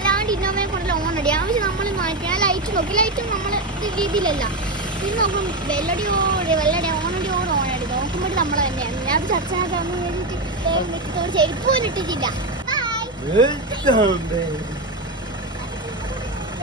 വല്ലാണ്ട് ഇന്നോവയെ കൊണ്ട് ഓൺ അടി ആവശ്യം നമ്മൾ മാറ്റി ലൈറ്റ് നോക്കി ലൈറ്റ് നമ്മൾ രീതിയിലല്ല പിന്നെ നോക്കും വെല്ലടി ഓണടിയോട് ഓണടി നോക്കുമ്പോൾ നമ്മൾ തന്നെയാണ് ഞാൻ ചർച്ച ചെരുപ്പ് പോലും ഇട്ടിട്ടില്ല.